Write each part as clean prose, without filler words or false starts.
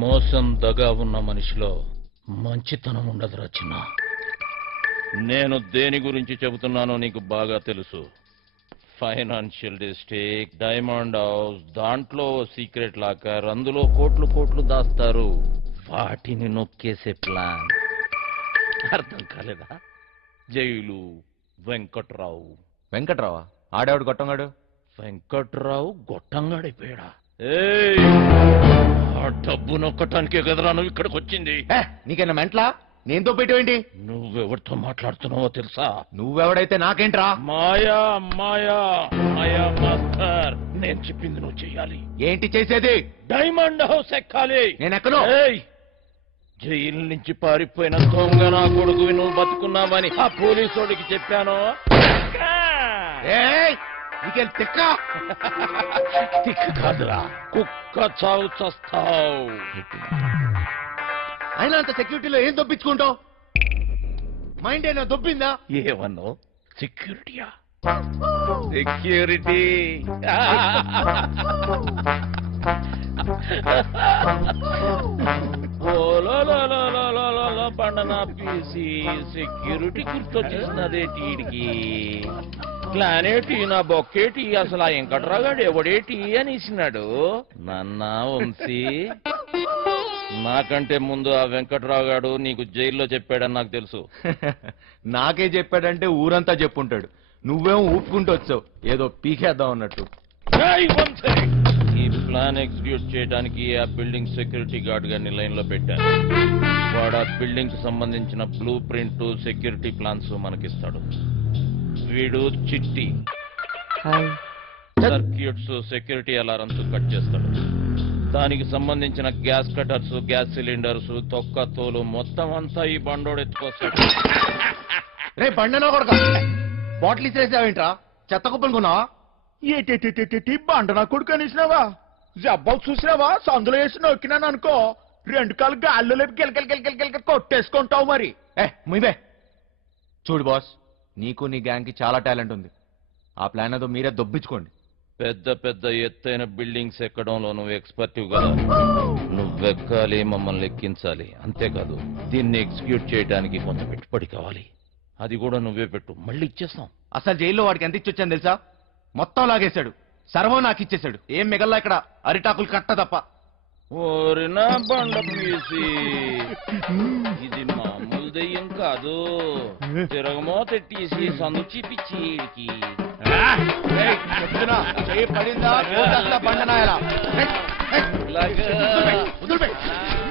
మోసం దగా ఉన్న మనిషిలో మంచితనం ఉండదురా చిన్న. నేను దేని గురించి చెబుతున్నానో నీకు బాగా తెలుసు. ఫైనాన్షియల్ డిస్ట్రిక్ట్, డైమండ్ హౌస్, దాంట్లో సీక్రెట్ లాకర్, అందులో కోట్లు కోట్లు దాస్తారు. వాటిని నొక్కేసే ప్లాన్ అర్థం కాలేదా? జైలు వెంకట్రావు. వెంకట్రావా? ఆడేవాడు గొట్టంగాడు. వెంకట్రావు గొట్టంగాడైపోయాడా? ఆ డబ్బు నొక్కటానికే కదరా నువ్వు ఇక్కడికి వచ్చింది. నీకైనా మెంట్లా? నేనుతో పెట్టేవేంటి? నువ్వెవరితో మాట్లాడుతున్నావో తెలుసా? నువ్వెవడైతే నాకేంట్రా? మాయా మాయా మాయా మాస్టర్, నేను చెప్పింది నువ్వు చెయ్యాలి. ఏంటి చేసేది? డైమండ్ హౌస్ ఎక్కాలి. నేను ఎక్కను. జైలు నుంచి పారిపోయిన దొంగ నా కొడుకు నువ్వు బతుకున్నావని ఆ పోలీసోడికి చెప్పాను. నీకేం తిక్క? తిక్క కాదురా, కుక్క చావు చస్తావు. అయినా అంత సెక్యూరిటీలో ఏం దొప్పించుకుంటావు? మైండ్ అయినా దొబ్బిందా? ఏమన్నావు? సెక్యూరిటీయా? సెక్యూరిటీ పండనా పీసి సెక్యూరిటీ గుర్తొచ్చేసినదేటి? ప్లానేటి నా బొక్కేటి? అసలు ఆ వెంకట్రాగాడు ఎవడేటి అనేసినాడు. నన్నా వంశీ, నాకంటే ముందు ఆ వెంకట్రావు గాడు నీకు జైల్లో చెప్పాడని నాకు తెలుసు. నాకే చెప్పాడంటే ఊరంతా చెప్పుంటాడు. నువ్వేమో ఊపుకుంటూ వచ్చావు ఏదో పీకేద్దాం అన్నట్టు. ఈ ప్లాన్ ఎగ్జిక్యూట్ చేయడానికి ఆ బిల్డింగ్ సెక్యూరిటీ గార్డ్ గారిని లైన్ లో పెట్టాను. వాడు ఆ బిల్డింగ్ కి సంబంధించిన బ్లూ ప్రింట్, సెక్యూరిటీ ప్లాన్స్ మనకిస్తాడు. వీడు చిట్టి సర్క్యూట్స్, సెక్యూరిటీ అలారమ్స్ కట్ చేస్తాడు. దానికి సంబంధించిన గ్యాస్ కటర్స్, గ్యాస్ సిలిండర్స్, తొక్క తోలు మొత్తం అంతా ఈ బండోడు ఎత్తుకొస్తాడు. రే బండనో కొడక, బాటిల్ ఇసిరేసావేంట్రా? చెత్త కుప్పనుకున్నావా? ఏటి బండ నా కొడుకు అనేసినావా? జబ్బాలు చూసినావా? సందులో వేసి నొక్కినాను అనుకో, 2 కాళ్ళు గాల్లో లేపి గిలగిలగిలగిలగిలగ కొట్టేసుకుంటావు. మరి ముయ్యబే. చూడు బాస్, నీకు నీ గ్యాంగ్ కి చాలా టాలెంట్ ఉంది. ఆ ప్లాన్ ఏదో మీరే దొబ్బించుకోండి. పెద్ద పెద్ద ఎత్తైన బిల్డింగ్స్ ఎక్కడంలో నువ్వు ఎక్స్పర్టివ్ కదా. నువ్వెక్కాలి, మమ్మల్ని ఎక్కించాలి. అంతేకాదు, దీన్ని ఎగ్జిక్యూట్ చేయడానికి కొంత పెట్టుబడి కావాలి. అది కూడా నువ్వే పెట్టు, మళ్ళీ ఇచ్చేస్తాం. అసలు జైల్లో వాడికి ఎంత ఇచ్చొచ్చాను తెలుసా? మొత్తం లాగేశాడు. సర్వం నాకు ఇచ్చేశాడు. ఏం మిగల్లా ఇక్కడ? అరిటాకులు కట్ట తప్ప. ఓరినా బండ పీసి, ఇది మామూలు దెయ్యం కాదు. తిరగమో తెట్టేసి సందు చిపిచ్చి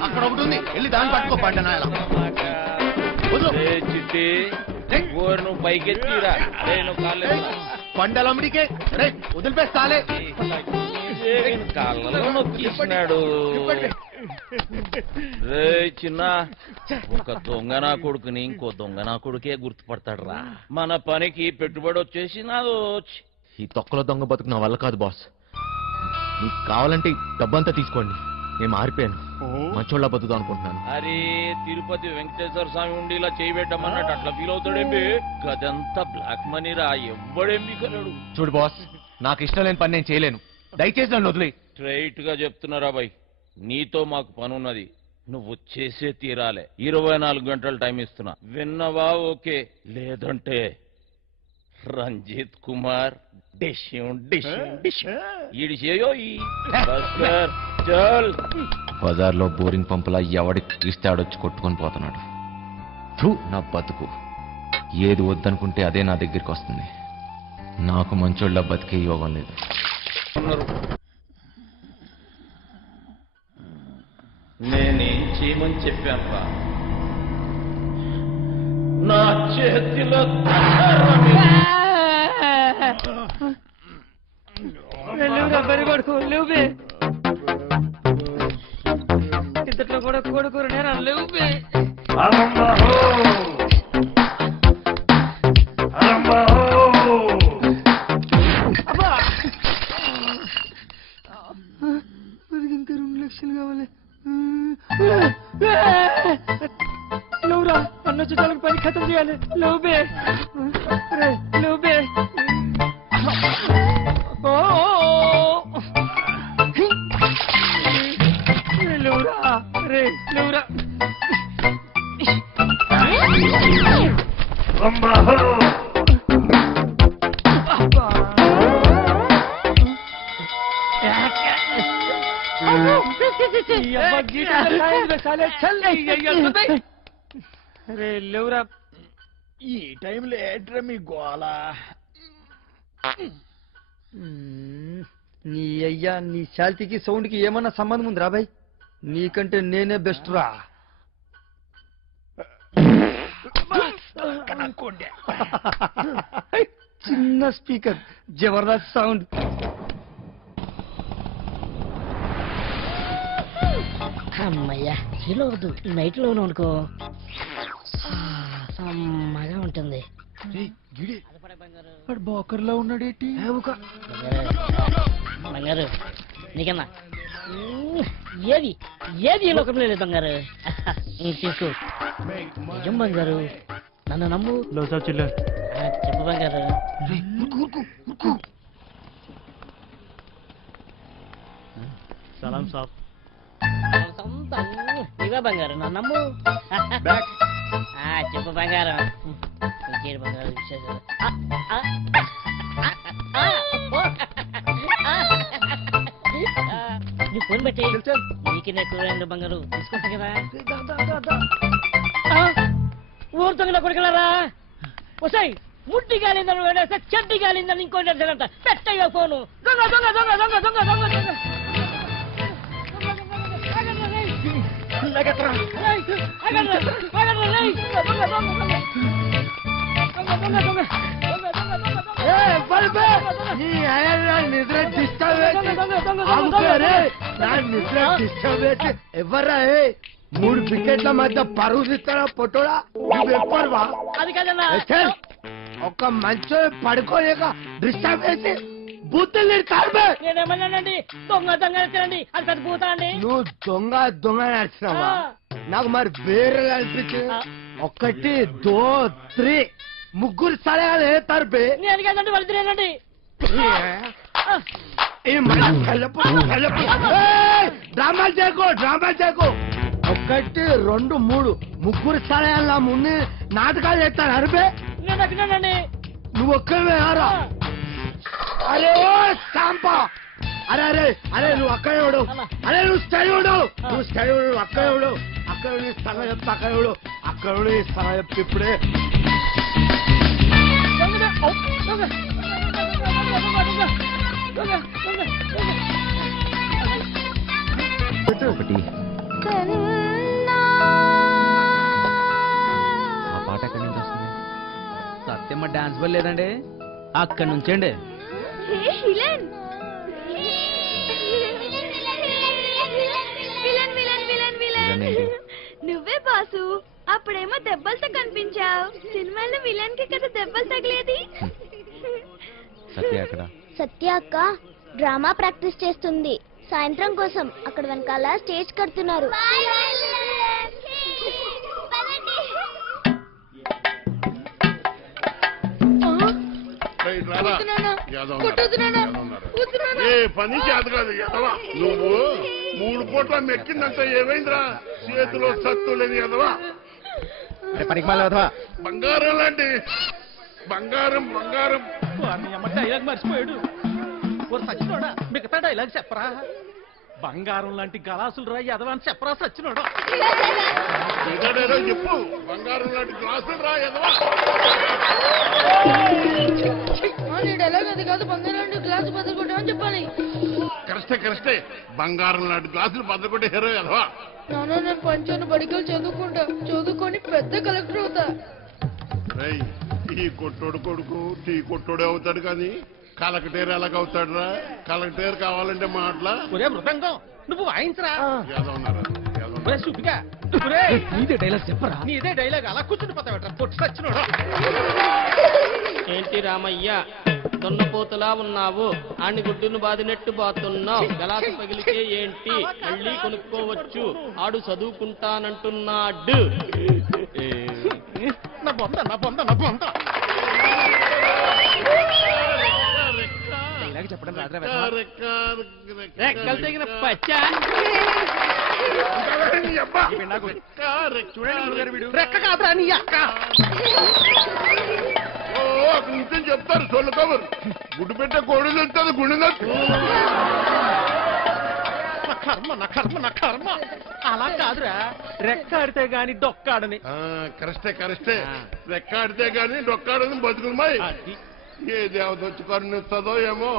అక్కడ ఒకటి ఉంది, వెళ్ళి దాన్ని పట్టుకో. బండనాయల చిట్టి, ఓరు నువ్వు పైకెత్తిరా. పండలమ్మడికే వదిలిపేస్తాలే. కాళ్ళలో నొక్కిస్తున్నాడు. రే చిన్న, ఒక దొంగ నా కొడుకుని ఇంకో దొంగ నా కొడుకే గుర్తుపడతాడు రా. మన పనికి పెట్టుబడి వచ్చేసి నాదో. ఈ తొక్కలో దొంగ బతుకు నా వల్ల కాదు బాస్. మీకు కావాలంటే డబ్బంతా తీసుకోండి. నేను మారిపోయాను, మంచోళ్ళ బతుకుదాం అనుకుంటున్నాను. అరే తిరుపతి వెంకటేశ్వర స్వామి ఉండి ఇలా చేయబెట్టమన్నట్టు అట్లా ఫీల్ అవుతాడేంటి? గదంతా బ్లాక్ మనీ రా, ఎవ్వడేం బిగలడు. చూడు బాస్, నాకు ఇష్టం లేని పని నేను చేయలేను. దయచేసి నన్ను వదిలే. స్ట్రైట్ గా చెప్తున్నారా బాయ్, నీతో మాకు పనున్నది. నువ్వు చేసే తీరాలే. 24 గంటలు టైం ఇస్తున్నా. విన్నవా? ఓకే, లేదంటే రంజిత్ కుమార్ బజార్లో బోరింగ్ పంపులా ఎవడికి ఇస్తే ఆడొచ్చి కొట్టుకొని పోతున్నాడు. నా బతుకు ఏది వద్దనుకుంటే అదే నా దగ్గరికి వస్తుంది. నాకు మంచోళ్ళ బతికే యోగం లేదు. నేనేం చేయమని చెప్పాను? నా చేతిలో కొడుకు లేవుబే, ఇంతట్లో కూడా కొడుకు నేను లేవుబే. ఇంకా 2 లక్షలు కావాలి. లేవురా, అన్న చుట్టాలకు పని ఖతం చేయాలి. లేవుబే, లేవుబే. లేవురా రే లేవురా రే లేవురా ఈ టైంలో ఏంట్రా మీ గోళ నీ అయ్యా నీ శాల్తీకి సౌండ్ కి ఏమన్నా సంబంధం ఉంది రాబాయ్ నీకంటే నేనే బెస్ట్ రా చిన్న స్పీకర్ జబర్దస్త్ సౌండ్ అమ్మయ్యా హీలో వద్దు నైట్ లో అనుకో సమ్మగా ఉంటుంది బోకర్లో ఉన్నాడేటి బంగారు నీకన్నా ఏది ఏది ఈ లోకంలో లేదు బంగారు తీసుకో నిజం బంగారు నన్ను నమ్ము చెప్పు బంగారు సలాం సాబ్ ఇవే బంగారు నన్ను నమ్ము చెప్పు బంగారం ఇంకేడు బంగారు విశేషాలు నువ్వు ఫోన్ పెట్టి నీకు నాకు బంగారు తీసుకొస్తా కదా ఊరుతొంగ కొడుకులారా వసాయి ముట్టి గాలిందని వేడేస్తే చెడ్డి గాలిందని ఇంకో అంట పెట్టయ్యా ఫోను దొంగ దొంగ దొంగ దొంగ దొంగ దొంగ దొంగ ఎవరా 3 వికెట్ల మధ్య పరుగు తీస్తారా పొట్టోడా నువ్వు ఎప్పటివా అది కదన్నా ఒక మంచి పడుకోలేక డిస్టర్బ్ చేసి బూతులు తిడతారు నేనేమన్నానండి దొంగ దొంగ తినండి అది పెద్ద పూత అండి నువ్వు దొంగ దొంగ నడిచినావా నాకు మరి వేరే అనిపించింది 1 2 3 ముగ్గురు సలహాలు వేస్తారు బే నేను కదండి వాళ్ళు తినేనండి డ్రామాలు చేయకు 1 2 3 ముగ్గురు సలహాల ముందు నాటకాలు చేస్తారు అరిపే నేను అక్కడండి నువ్వు ఒక్కరివే ఆరా అరే ఓ సాంపా అరే అరే అరే నువ్వు అక్కడే ఉడు అరే నువ్వు స్టడీ ఉడు అక్కడే ఉడు అక్కడ స్థలం చెప్తా అక్కడ స్థలం చెప్తే ఇప్పుడే ఒకటి ఆ పాట ఎక్కడి నుంచి వస్తుంది? సత్యమ్మ డాన్స్ వల్ల లేదండి అక్కడి నుంచండి నువ్వే బాసు అప్పుడేమో దెబ్బలతో కనిపించావు సినిమాలో విలన్ కి కదా దెబ్బలు తగిలేది సత్య అక్కడ సత్య అక్క డ్రామా ప్రాక్టీస్ చేస్తుంది సాయంత్రం కోసం అక్కడ వెనకాల స్టేజ్ కడుతున్నారు ఏ పని చేత కాదు ఎదవా నువ్వు 3 పూట్ల మెక్కిందంటే ఏమైందిరా చేతిలో సత్తు లేని ఎదవా బంగారం లాంటి బంగారం డైలాగ్ మర్చిపోయాడు సచ్చినోడా మిగతా డైలాగ్ చెప్పరా బంగారం లాంటి గలాసులు రా ఎదవా అని చెప్పరా సచ్చినోడా చెప్పు బంగారం లాంటి గ్లాసులు రా ఎదవా కరెక్టే బంగారం లాంటి గ్లాసులు బద్దకొట్టే హీరో ఎదవా నేను పంచాను బడికలు చదువుకొని పెద్ద కలెక్టర్ అవుతా ఈ కొట్టోడు కొడుకు టీ కొట్టోడే అవుతాడు కానీ కలెక్టర్ ఎలాగవుతాడు రా కలెక్టర్ కావాలంటే మాటలా ఒరే మృదంగం నువ్వు వాయించరా నీదే డైలాగ్ చెప్పరా నీదే డైలాగ్ అలా కూర్చుని పోతావట పొట్టు సచ్చినోడా ఏంటి రామయ్య దొన్నపోతులా ఉన్నావు ఆని గుడ్డును బాదినట్టు బాతున్నావు గలాసు పగిలితే ఏంటి మళ్ళీ కొనుక్కోవచ్చు ఆడు చదువుకుంటానంటున్నాడు నా బొంద చెప్పడం రెక్కలు తెగిన పచ్చ రెక్క కాదురా నీ అక్క. ఓ అక్కడ నుంచి చెప్తారు సొల్లు కబురు. గుడ్డు పెట్టే కోడి తెలుస్తుంది గుండె నా కర్మ అలా కాదురా, రెక్కాడితే గాని డొక్కాడని. కరెస్టే రెక్కాడితే గాని డొక్కాడని బతుకున్నాయి. ఏ దేవత వచ్చి కరుణిస్తుందో ఏమో.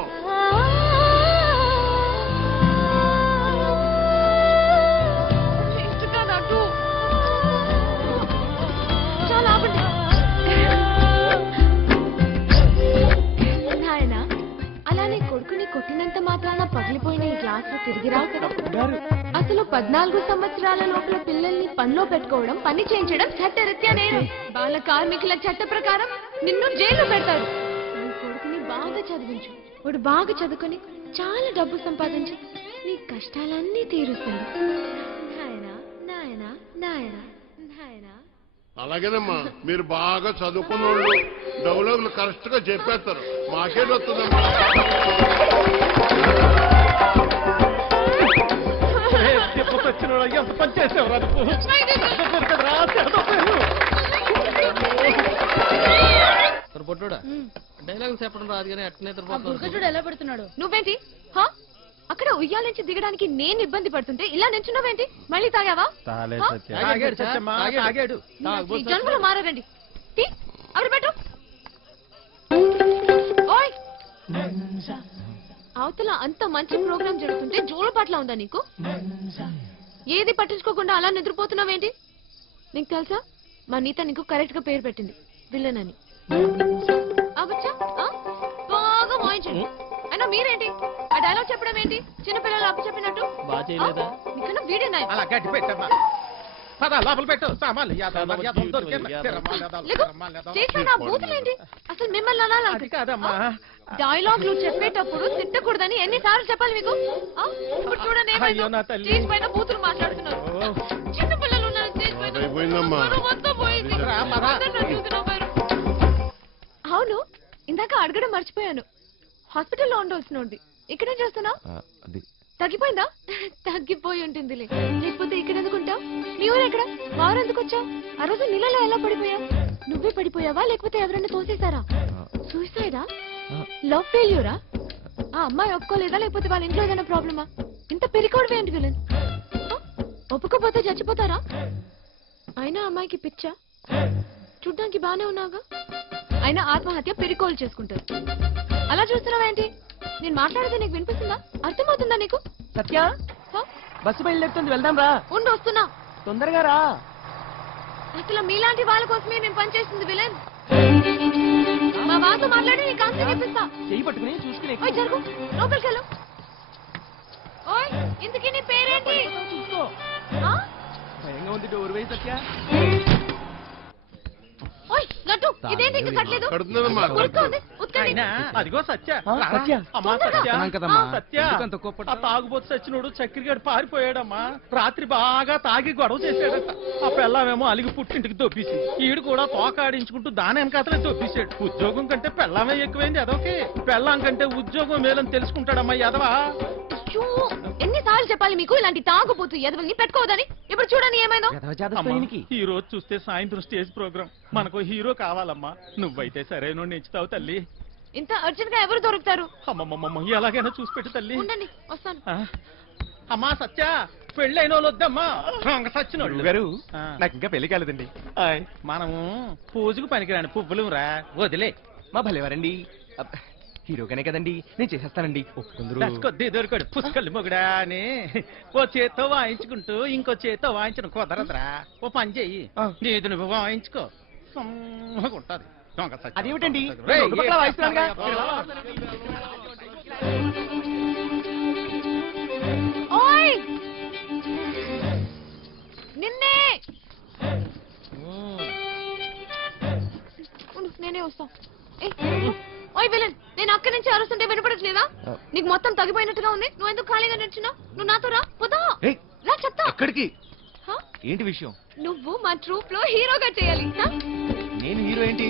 నాయనా అలానే కొడుకుని కొట్టినంత మాత్రాన పగిలిపోయిన ఈ గ్లాసులు తిరిగి రావు కదా. అసలు 14 సంవత్సరాల లోపల పిల్లల్ని పనిలో పెట్టుకోవడం, పని చేయించడం చట్టరీత్యా నేరం. బాల కార్మికుల చట్ట ప్రకారం నిన్ను జైలు పెడతాడు. నీ కొడుకుని బాగా చదివించు. వాడు బాగా చదువుకొని చాలా డబ్బు సంపాదించి నీ కష్టాలన్నీ తీరుస్తాడు. నాయనా నాయనా నాయనా నాయనా. అలాగేనమ్మా, మీరు బాగా చదువుకున్న వాళ్ళు డౌలోగులు కరెక్ట్ గా చెప్పేస్తారు. మాకేటి వస్తుందమ్మా. ఎంత పని చేసేవరా పొట్టుడా డైలాగ్ చెప్పడం రాదు కానీ అట్నే చూడు ఎలా పెడుతున్నాడు. నువ్వేంటి అక్కడ ఉయ్యాల నుంచి దిగడానికి నేను ఇబ్బంది పడుతుంటే ఇలా నించున్నావేంటి? మళ్ళీ తాగావా? జన్మలో మారారండి. అక్కడ పెట్టు. ఓయ్ అవతల అంత మంచి ప్రోగ్రాం జరుగుతుంటే జోలపాట్లా ఉందా నీకు? ఏది పట్టించుకోకుండా అలా నిద్రపోతున్నావేంటి? నీకు తెలుసా మా నీత నీకు కరెక్ట్ గా పేరు పెట్టింది, విలన్ అని. బాగా వాయించండి. అయినా మీరేంటి ఆ డైలాగ్ చెప్పడం ఏంటి? చిన్నపిల్లలు అప్పు చెప్పినట్టు. నీకన్నా వీడియో అలా గట్టి పెట్టమ్మా. పద లోపల పెట్టు సామాన్లు. బూతులేంటి అసలు? మిమ్మల్ని అనాలి కాదమ్మా. డైలాగ్లు చెప్పేటప్పుడు తిట్టకూడదని ఎన్నిసార్లు చెప్పాలి మీకు? ఇప్పుడు చూడండి స్టేజ్ పైన బూతులు మాట్లాడుతున్నారు. చిన్నపిల్లలు ఉన్నారు స్టేజ్ పైన. అవును, ఇందాక అడగడం మర్చిపోయాను. హాస్పిటల్లో ఉండవలసినోండి ఇక్కడేం చేస్తున్నావు? తగ్గిపోయిందా? తగ్గిపోయి ఉంటుందిలే, లేకపోతే ఇక్కడ ఎందుకుంటావు? నీ ఊరు ఎక్కడ? వారు ఎందుకు వచ్చావు? ఆ రోజు నీళ్ళలో ఎలా పడిపోయావు? నువ్వే పడిపోయావా లేకపోతే ఎవరైనా తోసేశారా? సూసైడా? లవ్ ఫెయిల్యూరా? ఆ అమ్మాయి ఒప్పుకోలేదా లేకపోతే వాళ్ళ ఇంట్లో ఏదైనా ప్రాబ్లమా? ఇంత పెరికోవడం ఏంటి విలన్? ఒప్పుకోపోతే చచ్చిపోతారా? అయినా అమ్మాయికి పిచ్చా? చూడ్డానికి బానే ఉన్నావుగా. అయినా ఆత్మహత్య పెరికోలు చేసుకుంటారు. అలా చూస్తున్నావేంటి? నేను మాట్లాడితే నీకు వినిపిస్తుందా? అర్థమవుతుందా నీకు? సత్య బస్సు బయలుదేరుతుంది, వెళ్దాం రా. ఉండి వస్తున్నా, తొందరగా రా. అసలు మీలాంటి వాళ్ళ కోసమే నేను పనిచేస్తుంది విలన్. మా వాళ్ళతో మాట్లాడి నీకు ఆన్సర్ చెప్పిస్తా. చెయ్యి పట్టుకుని చూసుకుని ఓయ్ జరుగు, లోపలికి వెళ్ళు. ఓయ్ ఇంతకీ నీ పేరేంటి? చూసుకో. భయంగా ఉంది, డోర్ వేయి సత్య. ఓయ్ లడ్డు, ఇదేంటి ఇంకా కట్టలేదు? అదిగో సత్య. అమ్మా సత్య, ఆ తాగుబోతు సచ్చినోడు చక్కెరగాడు పారిపోయాడమ్మా. రాత్రి బాగా తాగి గొడవ చేశాడట. ఆ పెళ్ళామేమో అలిగి పుట్టింటికి దొబ్బేసి ఈడు కూడా తోకాడించుకుంటూ దాని వెనకాతలే దొబ్బేశాడు. ఉద్యోగం కంటే పెళ్ళామే ఎక్కువైంది ఎదవకి. పెళ్ళాం కంటే ఉద్యోగం మేలని తెలుసుకుంటాడమ్మా ఎదవా. ఎన్నిసార్లు చెప్పాలి మీకు ఇలాంటి తాగుబోతు ఎదవల్ని పెట్టుకోవద్దని? ఇప్పుడు చూడని ఏమైందో. ఈ రోజు చూస్తే సాయంత్రం స్టేజ్ ప్రోగ్రామ్, మనకు హీరో కావాలమ్మా. నువ్వైతే సరైన నెచ్చుతావు తల్లి. ఇంత అర్జెంట్ గా ఎవరు దొరుకుతారు? అమ్మమ్మమ్మ ఎలాగైనా చూసి పెట్టు తల్లి. ఉండండి వస్తాను. అమ్మా సత్య, పెళ్ళైన వాళ్ళు వద్దమ్మా. సచ్చినోళ్ళు గారు నాకు ఇంకా పెళ్లి కాలేదండి. మనము పూజకు పనికిరాని పువ్వులు రా, వదిలే. మా భలేవారండి, హీరోగానే కదండి, నేను చేసేస్తానండి. కొద్ది దొరకడు పుష్కలు మొగుడా అని ఓ చేత్తో వాయించుకుంటూ ఇంకో చేత్తో వాయించను కుదరదురా. ఓ పని చెయ్యి, నీది నువ్వు వాయించుకో, సమ్మగుంటది. అదేమిటండి? ఓయ్ నిన్నే, నేనే వస్తా. ఓయ్ విలన్, నేను అక్కడి నుంచి అరుస్తుంటే వినపడట్లేదా? నీకు మొత్తం తగ్గిపోయినట్టుగా ఉంది. నువ్వు ఎందుకు ఖాళీగా నడుచున్నావు? నువ్వు నాతో రా. పోతా రా చెప్తా. ఎక్కడికి? ఏంటి విషయం? నువ్వు మా ట్రూప్ లో హీరోగా చేయాలి. నేను హీరో ఏంటి?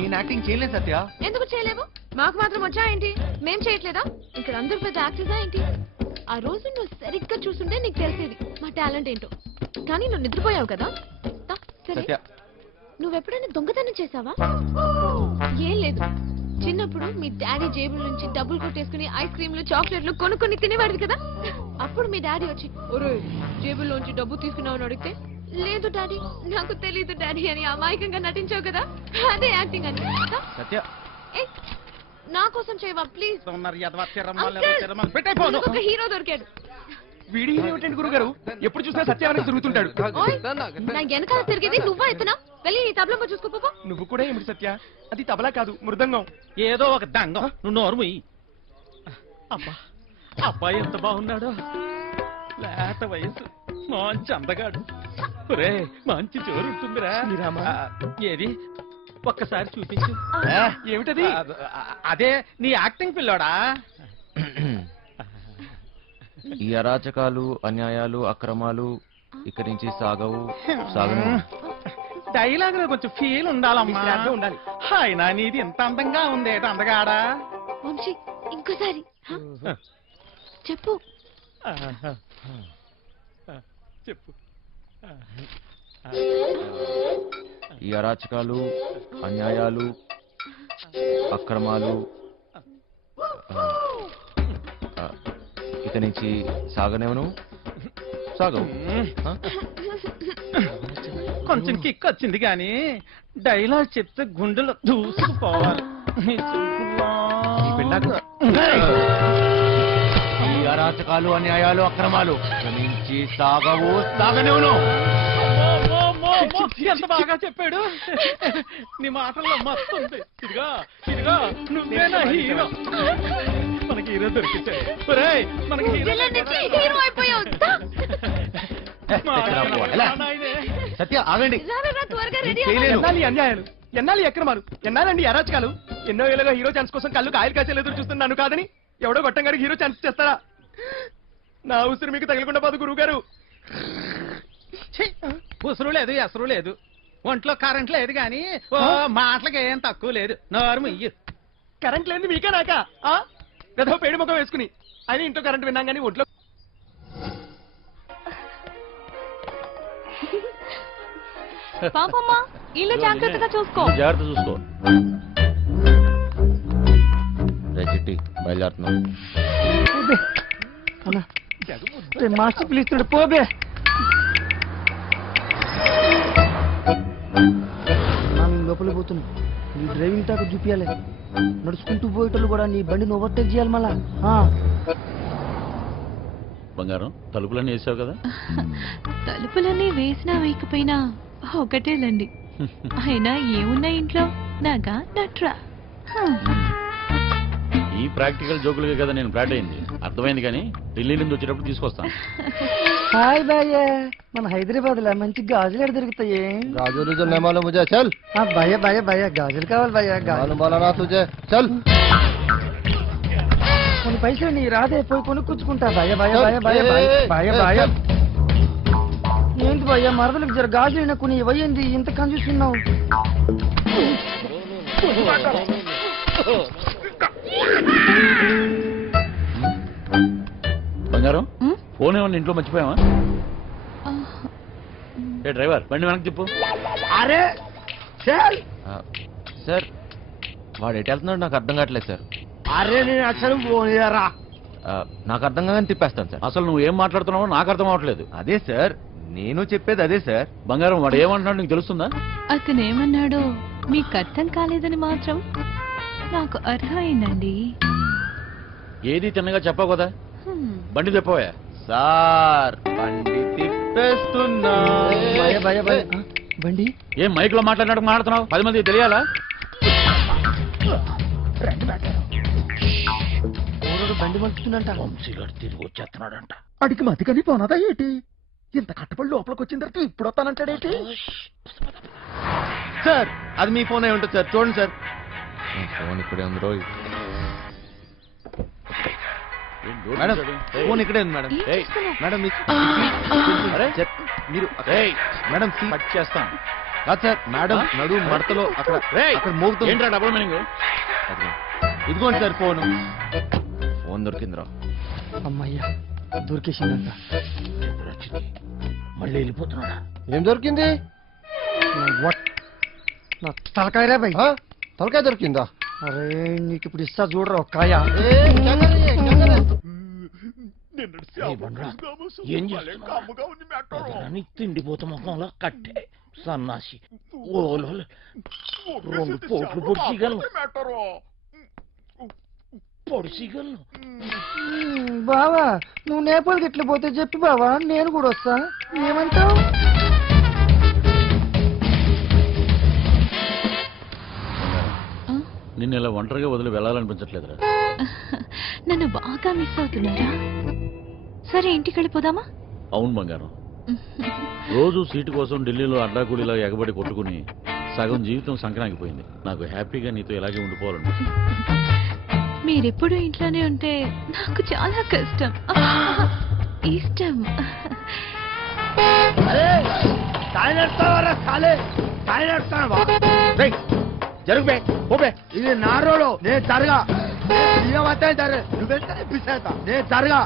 నేను యాక్టింగ్ చేయలేదు సత్య. ఎందుకు చేయలేవు? మాకు మాత్రం వచ్చా ఏంటి? మేం చేయట్లేదా? ఇక్కడ అందరు పెద్ద యాక్టర్సా ఏంటి? ఆ రోజు నువ్వు సరిగ్గా చూసుంటే నీకు తెలిసేది మా టాలెంట్ ఏంటో. కానీ నువ్వు నిద్రపోయావు కదా. సరే, నువ్వెప్పుడైనా దొంగతనం చేసావా? ఏం లేదు, చిన్నప్పుడు మీ డాడీ జేబుల నుంచి డబ్బులు కొట్టేసుకుని ఐస్ క్రీమ్లు చాక్లెట్లు కొనుక్కొని తినేవాడివి కదా. అప్పుడు మీ డాడీ వచ్చి ఒరే జేబుల్లోంచి డబ్బు తీసుకున్నావు అడిగితే లేదు డాడీ నాకు తెలీదు డాడీ అని అమాయకంగా నటించావు కదా. అదే యాక్టింగ్ అని. నా కోసం చేయవా ప్లీజ్. ఒక హీరో దొరికాడు. వీడి ఏమిటండి గురుగారు, ఎప్పుడు చూసినా సత్యాన్ని తిరుగుతుంటాడు. నా వెనకాల తిరిగేది నువ్వా ఎత్తునా? వెళ్ళి నీ తబలా చూసుకోపో. నువ్వు కూడా ఏమిటి సత్య, అది తబలా కాదు మృదంగం. ఏదో ఒక దంగం. నువ్వు నోరుముయి. అబ్బా అబ్బాయి ఎంత బాగున్నాడో, లేత వయసు, మంచి అందగాడు. రే మంచి చోరు ఉంటుందిరా. ఏది ఒక్కసారి చూపించు. ఏమిటది? అదే నీ యాక్టింగ్ పిల్లోడా. ఈ అరాచకాలు, అన్యాయాలు, అక్రమాలు ఇక్కడి నుంచి సాగవు. డైలాగ్ లో కొంచెం ఫీల్ ఉండాలమ్మా. ఉండాలి. అయినా నీది ఎంత అందంగా ఉంది అందగాడా. వంశీ ఇంకోసారి చెప్పు. చెప్పు. ఈ అరాచకాలు, అన్యాయాలు, అక్రమాలు ఇక నుంచి సాగనేవను. సాగవు. కొంచెం కిక్ వచ్చింది కానీ డైలాగ్ చెప్తే గుండెలో దూసుకుపోవాలి. ఈ అరాచకాలు, అన్యాయాలు, అక్రమాలు ఇక నుంచి సాగవు. సాగనేవను. ఎంత బాగా చెప్పాడు. నీ మాటల్లో మస్తు ఉంది. ఇదిగా ఇదిగా నువ్వేనా హీరో. మనకి హీరో దొరికించాడు. మనకి హీరో అయిపోయావు. సత్య ఆగండి. ఎన్నాలి అన్యాయాలు, ఎన్నాలి అక్రమాలు, ఎన్నాలండి అరాచకాలు. ఎన్నో ఏళ్ళగా హీరో ఛాన్స్ కోసం కళ్ళు కాయలు కాసేలు ఎదురు చూస్తున్నాను కాదని ఎవడో గొట్టంగాడికి హీరో ఛాన్స్ చేస్తారా? నా ఉసురు మీకు తగలకుండా పోదు గురువు గారు. ఉసురు లేదు, ఎసరు లేదు, ఒంట్లో కరెంట్ లేదు కానీ మాటలకి ఏం తక్కువ లేదు. నోరు ఇయ్యు. కరెంట్ లేదు మీకే నాక ఏదో పేడి ముఖం వేసుకుని అని ఇంట్లో కరెంట్ విన్నాం కానీ ఒంట్లో. పాపమ్మా ఇల్లు జాగ్రత్తగా చూసుకో. జాగ్రత్త చూసుకో. చిట్టి బయలుదేరుతున్నాం. మాస్టర్ పిలుస్తున్నాడు పోబే. లోపలికి పోతున్నా. నీ డ్రైవింగ్ టాక్ చూపించాలి. నడుచుకుంటూ పోయేటోళ్ళు కూడా నీ బండిని ఓవర్టేక్ చేయాలి మళ్ళా. బంగారం తలుపులన్నీ వేసావు కదా? తలుపులన్నీ వేసినా వేయకపోయినా ఒకటేలండి. అయినా ఏమున్నా ఇంట్లో నాగా నట్రా. ఈ ప్రాక్టికల్ జోకులుగా కదా నేను ఫ్లాట్ అయింది. అర్థమైంది కానీ ఢిల్లీ నుంచి వచ్చేటప్పుడు తీసుకొస్తాను. హాయ్ భయ్య, మన హైదరాబాద్ లో మంచి గాజులు ఎక్కడ దొరుకుతాయి? గాజులు जो नहीं मालूम मुझे चल। భయ్య భయ్య భయ్య గాజులు కావాలి భయ్య. मालूम वाला ना तुझे चल। కొన్ని పైసలు నీ రాదే పోయి కొనుక్కొచ్చుకుంటా భయ్య భయ్య భయ్య భయ్య భయ్య భయ్య. ఏంటి భయ్య మరదలకు జర గాజులు కొన్ని ఇవ్వయింది ఇంత కన్ఫ్యూస్తున్నావు. బంగారం ఫోన్ ఏమన్నా ఇంట్లో మర్చిపోయావా? ఏ డ్రైవర్ బండి వెనక్కి చెప్పు. అరే సార్ వాడు ఎటు వెళ్తున్నాడు నాకు అర్థం కావట్లేదు సార్. అరే నేను అసలు పోనీయరా. నాకు అర్థం కాదని తిప్పేస్తాను సార్. అసలు నువ్వు ఏం మాట్లాడుతున్నావో నాకు అర్థం అవట్లేదు. అదే సార్ నేను చెప్పేది అదే సార్. బంగారం వాడు ఏమంటున్నాడు నీకు తెలుస్తుందా? అతను ఏమన్నాడో మీకు అర్థం కాలేదని మాత్రం నాకు అర్థమైందండి. ఏది తిన్నగా చెప్పావు కదా. బండి తెప్పవా? సార్ బండి తిప్పేస్తున్నా. బండి ఏం మైక్ లో మాట్లాడినట్టు మాట్లాడుతున్నావు? 10 మందికి తెలియాలా? బండి మలుపుతుందంట. వంశీగాడు తిరిగి వచ్చేస్తున్నాడంట. అడిగి మతికని పోనదా ఏంటి? ఇంత కట్టపడి లోపలికి వచ్చిన తర్వాత ఇప్పుడు వస్తానంటాడేంటి? సార్ అది మీ ఫోన్ అయి ఉంటుంది సార్. చూడండి సార్. ఫోన్ ఇక్కడే ఉంది రోయ్. మేడం ఫోన్ ఇక్కడే ఉంది మేడం. మేడం మీరు మేడం కట్ చేస్తాను కాదు సార్. మేడం నడు మడతలో అక్కడ అక్కడ మోగుతుంది. ఏంట్రా డబుల్ మీనింగ్? ఇదిగోండి సార్ ఫోన్. ఫోన్ దొరికిందిరా. అమ్మయ్యా దొరికేసిందంట. మళ్ళీ వెళ్ళిపోతున్నాడా? ఏం దొరికింది? నా తలకాయరా భయ్. తలకాయ దొరికిందా? అరే నీకు ఇప్పుడు ఇస్తా చూడరా కాయ. ఏం చేస్తున్నావు? తిండిపోత ముఖంలో కట్టే సన్నాసి. ఓలో 2 పోట్లు పొడిచిగలను. బావా నువ్వు నేపాల్కి ఎట్లా పోతే చెప్పి బావా, నేను కూడా వస్తా. ఏమంటావు? నిన్ను ఇలా ఒంటరిగా వదిలి వెళ్ళాలనిపించట్లేదురా. నన్ను బాగా మిస్ అవుతున్నారా? సరే ఇంటికి వెళ్ళిపోదామా? అవును బంగారం, రోజు సీటు కోసం ఢిల్లీలో అడ్డాకుడిలా ఎగబడి కొట్టుకుని సగం జీవితం సంక్రాంతిపోయింది. నాకు హ్యాపీగా నీతో ఇలాగే ఉండిపోవాలండి. మీరెప్పుడు ఇంట్లోనే ఉంటే నాకు చాలా కష్టం. ఇష్టం. ఇది నా రోడు, నేను జరగా. నేను జరగా,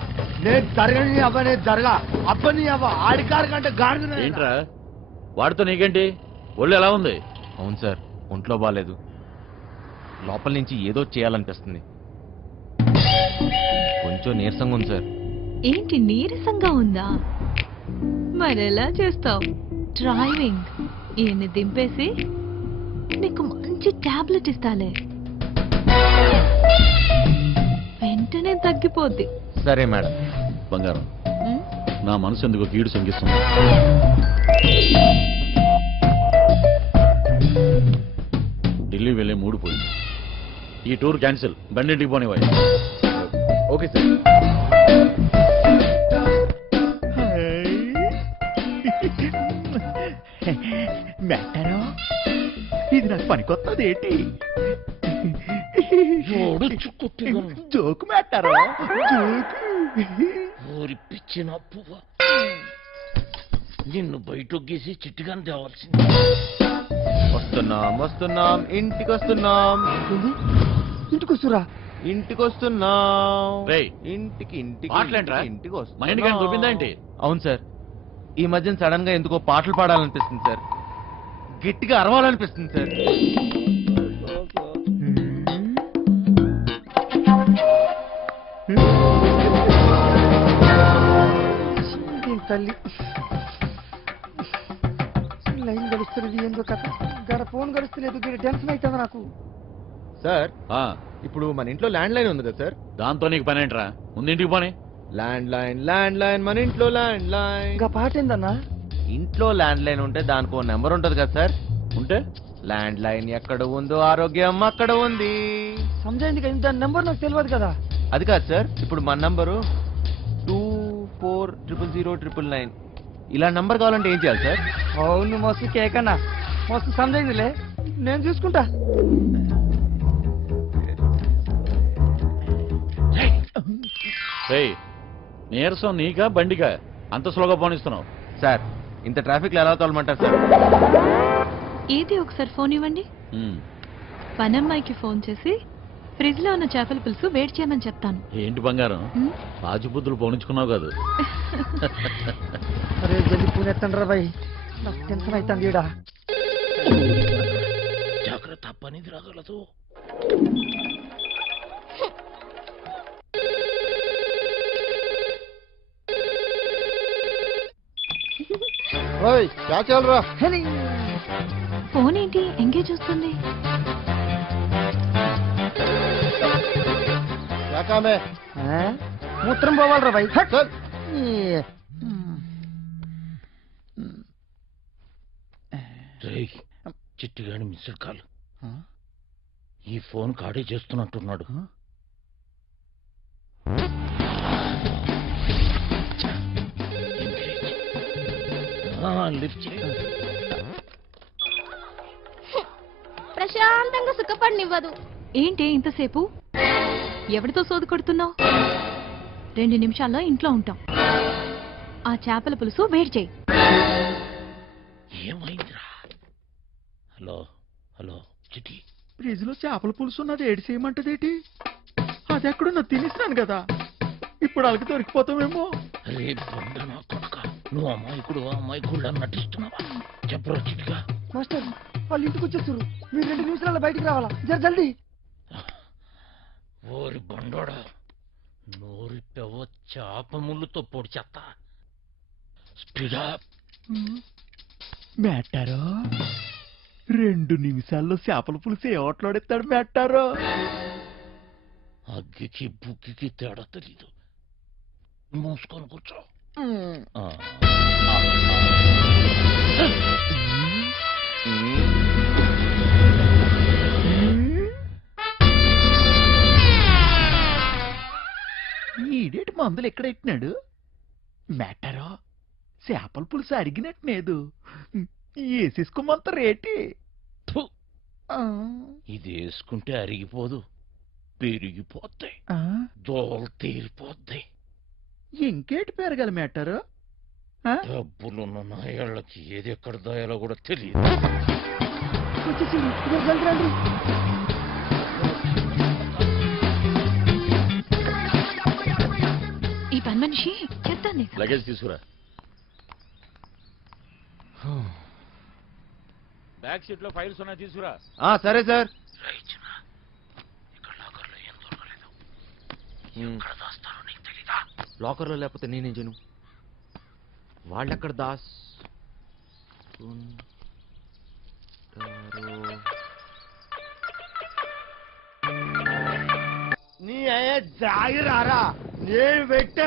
నేను జరగని అవ్వ, నేను జరగా అబ్బని అవ్వ. ఆడికారు కంటే గాడిద. ఏంట్రా వాడితో నీకేంటి? ఒళ్ళు ఎలా ఉంది? అవును సార్, ఒంట్లో బాగాలేదు. లోపల నుంచి ఏదో చేయాలనిపిస్తుంది. కొంచెం నీరసంగా ఉంది సార్. ఏంటి నీరసంగా ఉందా? మరెలా చేస్తావు? డ్రైవింగ్ ఈయన్ని దింపేసి నీకు మంచి టాబ్లెట్ ఇస్తాలే, వెంటనే తగ్గిపోద్ది. సరే మేడం. బంగారం, నా మనసు ఎందుకో కీడు సంగిస్తుంది. ఢిల్లీ వెళ్ళే మూడు పోయింది. ఈ టూర్ క్యాన్సిల్, బండింటికి పోనివ్వాలి. Okay sir. మెట్టారో ఇది నాకు పనికొత్తది ఏంటి? జోకు మెట్టారో ఊరి పిచ్చిన పువ్వ, నిన్ను బయటొగ్గేసి చిట్టుగాని తేవాల్సింది. వస్తున్నాం ఇంటికి వస్తున్నాం. ఇంటికి వస్తురా? ఇంటికి వస్తున్నాం. ఇంటికి ఇంటికి దొబ్బిందేంటి? అవును సార్, ఈ మధ్యన సడన్ గా ఎందుకో పాటలు పాడాలనిపిస్తుంది సార్. గట్టిగా అరవాలనిపిస్తుంది సార్. తల్లి లైన్ గడుస్తున్నది ఏందో కథ. గడ ఫోన్ గడుస్తలేదు, టెన్షన్ అవుతుంది నాకు. సార్ ఇప్పుడు మన ఇంట్లో ల్యాండ్ లైన్ ఉంది కదా సార్. దాంతో నీకు పని ఏంట్రా? ముందు ఇంటికి పోనీ. ల్యాండ్ లైన్ మన ఇంట్లో ల్యాండ్ లైన్. ఇంకా పాట ఏందన్నా? ఇంట్లో ల్యాండ్ లైన్ ఉంటే దానికి ఓ నెంబర్ ఉంటది కదా సార్. ఉంటే ల్యాండ్ లైన్ ఎక్కడ ఉందో ఆరోగ్యం అక్కడ ఉంది. సమజైంది కదా, దాని నెంబర్ నాకు తెలియదు కదా. అది కాదు సార్, ఇప్పుడు మన నంబరు 240009. ఇలా నంబర్ కావాలంటే ఏం చేయాలి సార్? అవును మస్తు కేకన్నా, మస్తు సమజైందిలే, నేను చూసుకుంటా. నీరసం నీకా బండికా అంత స్లోగా పోనిస్తున్నావు? సార్ ఇంత ట్రాఫిక్ లో ఎలా తోలమంటారు సార్? ఏది ఒకసారి ఫోన్ ఇవ్వండి. పనమ్మాయికి ఫోన్ చేసి ఫ్రిడ్జ్ లో ఉన్న చేపల పులుసు వేడి చేయమని చెప్తాను. ఏంటి బంగారం, రాజుబుద్ధులు పోనించుకున్నావు కాదు? అరే జల్ది పూనెత్తండి రా బాయ్, నాకు టెన్షన్ అవుతుంది ఈడ. జాగ్రత్త, పనిది రాగలదు. क्या चल रहा? ఫోన్ ఏంటి ఎంగేజ్ వస్తుంది? क्या काम है? మూత్రం పోవాలరా బాయ్. చిట్టిగాని మిస్డ్ కాల్. ఈ ఫోన్ కాడే చేస్తున్నట్టున్నాడు. ప్రశాంతంగా సుఖపడినివ్వదు. ఏంటి ఇంతసేపు? ఎవరితో సోది కొడుతున్నావు? 2 నిమిషాల్లో ఇంట్లో ఉంటాం. ఆ చేపల పులుసు వేడి చేయి. ఏమైందిరా? హలో హలో చిట్టి, ఫ్రిడ్జ్ లో చేపల పులుసు ఉన్నది ఏడి చేయమంటదేటి? అది ఎక్కడున్నా తినేసినాను కదా. ఇప్పుడు వాళ్ళకి దొరికిపోతామేమో. రేపు నా కొడుక నువ్వు అమాయకుడు నటిస్తున్నావా? చెప్పరా చిటిగా. మాస్టర్ వాళ్ళు ఇంటికి వచ్చేస్తారు, మీరు 2 నిమిషాలలో బయటికి రావాలా, జల్దీ. ఓరి బండోడా, నోరి పెవ చేప ముళ్ళుతో పొడి చెత్త. స్పీడా మేటారో 2 నిమిషాల్లో చేపల పులుసు ఏ ఓట్లాడేస్తాడు మేటారో. అగ్గికి బుగ్గికి తేడా తెలీదు. మూసుకొని కూర్చో. ఈడేటి మందులు ఎక్కడెట్టినాడు మేటారో? చేపల పులుసు అడిగినట్లేదు, వేసేసుకోమంత రేటి. ఇది వేసుకుంటే అరిగిపోదు, పెరిగిపోతాయి, దోలు తీరిపోద్ది. ఇంకేటి పెరగల మేటారు? డబ్బులున్న నాయాళ్ళకి ఏది ఎక్కడ దాయాలో కూడా తెలియదు. ఈ పని మనిషి చెప్తాను. లగేజ్ తీసుకురా. బ్యాక్ సీట్ లో ఫైల్స్ ఉన్నాయి, తీసుకురా. సరే సార్. లాకర్లో లేకపోతే నేనేం చేయను? వాళ్ళెక్కడ దాస్ నీ అయ్యే జాగిరారా, నేను పెట్టే